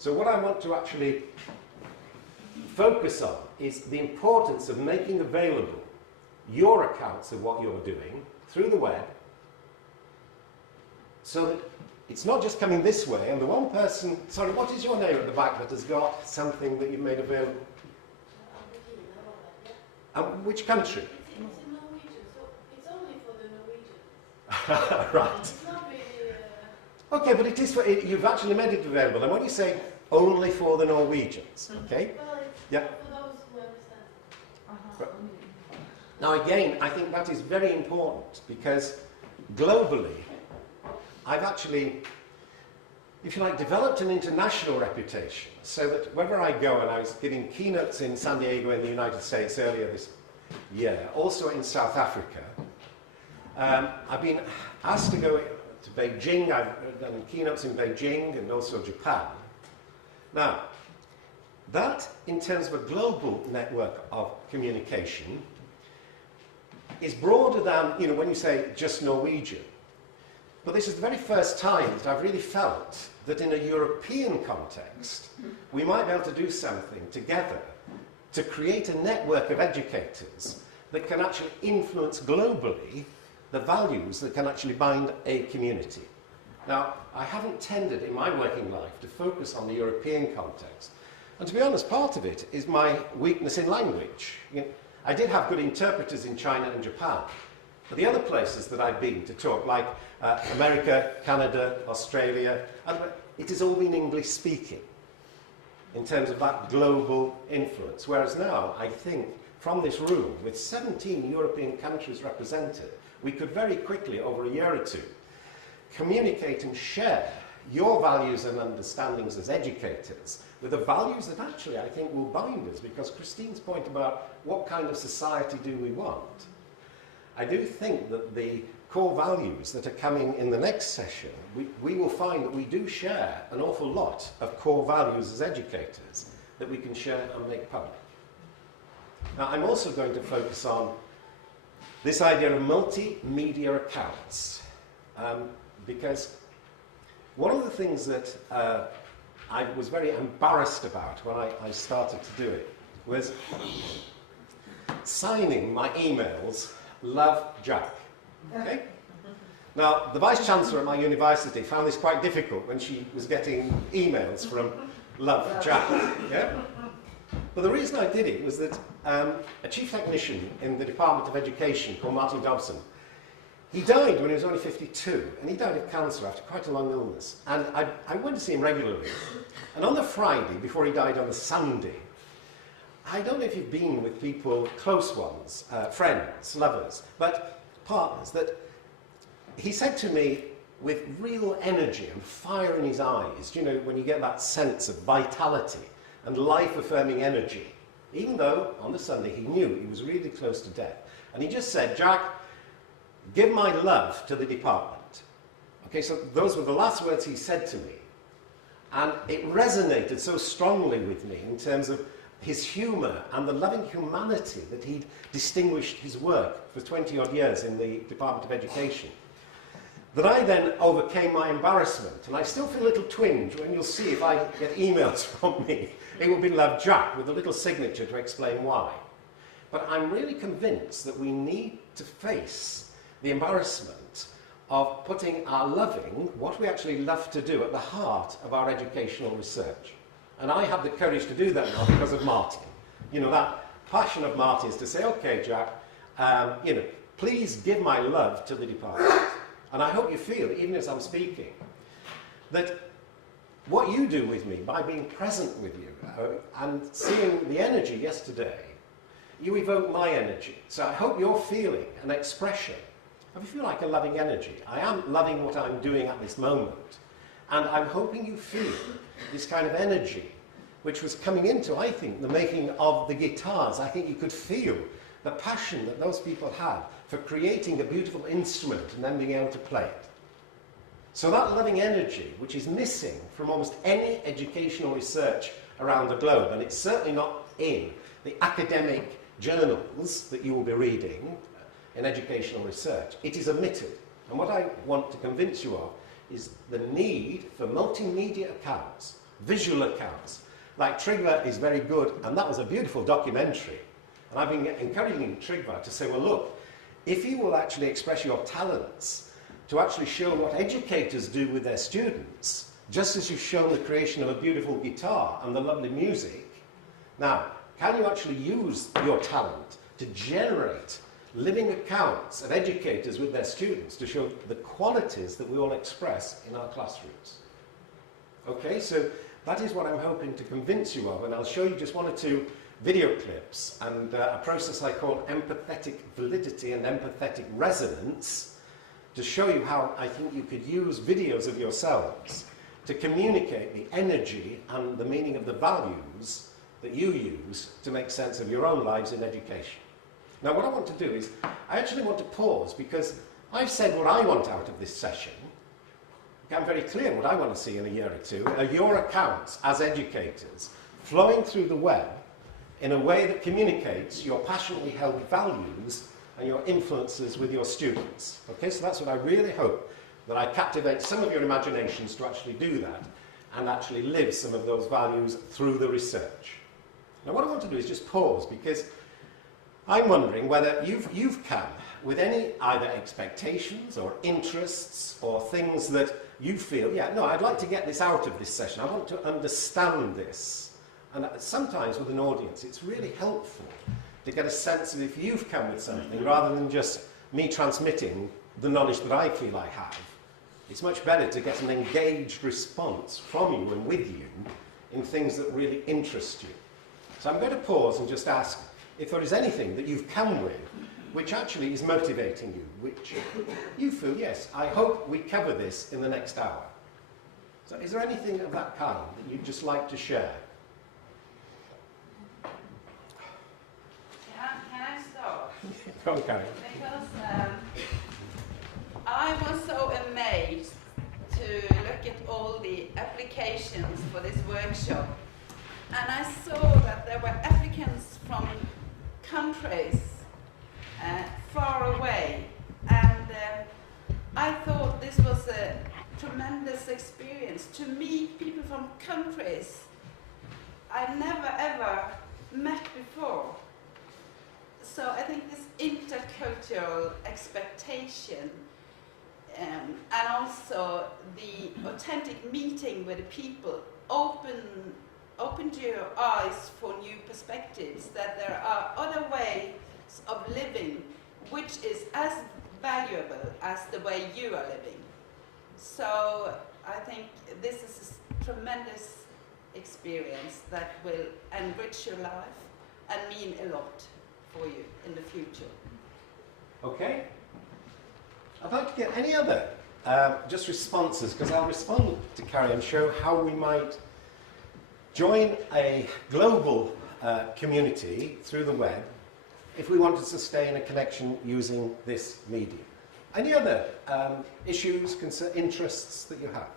So what I want to actually focus on is the importance of making available your accounts of what you're doing through the web, so that it's not just coming this way and the one person, sorry, what is your name at the back that has got something that you've made available? Which country? It's in Norwegian, so it's only for the Norwegians. Right. It's not really... Okay, but it is for, you've actually made it available. And when you say only for the Norwegians, okay? Well, it's Yeah. for those who understand. Right. Now again, I think that is very important because globally, I've actually, if you like, developed an international reputation so that wherever I go, and I was giving keynotes in San Diego in the United States earlier this year, also in South Africa, I've been asked to go to Beijing. I've done keynotes in Beijing and also Japan. Now, that in terms of a global network of communication is broader than, you know, when you say just Norwegian. But this is the very first time that I've really felt that in a European context, we might be able to do something together to create a network of educators that can actually influence globally the values that can actually bind a community. Now, I haven't tended in my working life to focus on the European context. And to be honest, part of it is my weakness in language. You know, I did have good interpreters in China and Japan. But the other places that I've been to talk, like America, Canada, Australia, it has all been English speaking in terms of that global influence. Whereas now, I think, from this room, with 17 European countries represented, we could very quickly, over a year or two, communicate and share your values and understandings as educators with the values that actually I think will bind us, because Christine's point about what kind of society do we want, I do think that the core values that are coming in the next session, we will find that we do share an awful lot of core values as educators that we can share and make public. Now, I'm also going to focus on this idea of multimedia accounts, because one of the things that I was very embarrassed about when I started to do it was signing my emails Love Jack. Okay? Now, the Vice-Chancellor at my university found this quite difficult when she was getting emails from Love Jack. Yeah? But the reason I did it was that a chief technician in the Department of Education called Martin Dobson, he died when he was only 52, and he died of cancer after quite a long illness. And I went to see him regularly. And on the Friday, before he died on the Sunday, I don't know if you've been with people, close ones, friends, lovers, but partners, that he said to me with real energy and fire in his eyes, you know, when you get that sense of vitality and life-affirming energy, even though on the Sunday he knew he was really close to death. And he just said, Jack, give my love to the department. Okay, so those were the last words he said to me. And it resonated so strongly with me in terms of his humour and the loving humanity that he'd distinguished his work for 20-odd years in the Department of Education, that I then overcame my embarrassment. And I still feel a little twinge when you'll see if I get emails from me. It will be Love Jack with a little signature to explain why. But I'm really convinced that we need to face the embarrassment of putting our loving, what we actually love to do, at the heart of our educational research. And I have the courage to do that now because of Martin. You know, that passion of Martin is to say, okay, Jack, you know, please give my love to the department. And I hope you feel, even as I'm speaking, that what you do with me by being present with you and seeing the energy yesterday, you evoke my energy. So I hope you're feeling an expression of, if you like, a loving energy. I am loving what I'm doing at this moment. And I'm hoping you feel this kind of energy, which was coming into, I think, the making of the guitars. I think you could feel the passion that those people had for creating a beautiful instrument and then being able to play it. So that loving energy, which is missing from almost any educational research around the globe, and it's certainly not in the academic journals that you will be reading in educational research, it is omitted. And what I want to convince you of is the need for multimedia accounts visual accounts. Like Trygve is very good, and that was a beautiful documentary. And I've been encouraging Trygve to say, well, look, if you will actually express your talents to actually show what educators do with their students, just as you've shown the creation of a beautiful guitar and the lovely music, now, can you actually use your talent to generate living accounts of educators with their students to show the qualities that we all express in our classrooms? Okay, so that is what I'm hoping to convince you of, and I'll show you just one or two video clips and a process I call empathetic validity and empathetic resonance to show you how I think you could use videos of yourselves to communicate the energy and the meaning of the values that you use to make sense of your own lives in education. Now, what I want to do is, I actually want to pause because I've said what I want out of this session. I'm very clear what I want to see in a year or two are your accounts as educators flowing through the web in a way that communicates your passionately held values and your influences with your students. Okay, so that's what I really hope, that I captivate some of your imaginations to actually do that and actually live some of those values through the research. Now, what I want to do is just pause because I'm wondering whether you've come with any either expectations or interests or things that you feel, yeah, no, I'd like to get this out of this session. I want to understand this. And sometimes with an audience, it's really helpful to get a sense of if you've come with something rather than just me transmitting the knowledge that I feel I have. It's much better to get an engaged response from you and with you in things that really interest you. So I'm going to pause and just ask if there is anything that you've come with which actually is motivating you, which you feel, yes, I hope we cover this in the next hour. So is there anything of that kind that you'd just like to share? Can I start? Okay. Because I was so amazed to look at all the applications for this workshop. And I saw that there were applicants from countries far away. And I thought this was a tremendous experience to meet people from countries I never ever met before. So I think this intercultural expectation and also the authentic meeting with the people opened your eyes for new perspectives, that there are other ways of living which is as valuable as the way you are living. So I think this is a tremendous experience that will enrich your life and mean a lot for you in the future. Okay. I'd like to get any other just responses, because I'll respond to Carrie and show how we might join a global community through the web if we want to sustain a connection using this medium. Any other issues, interests that you have?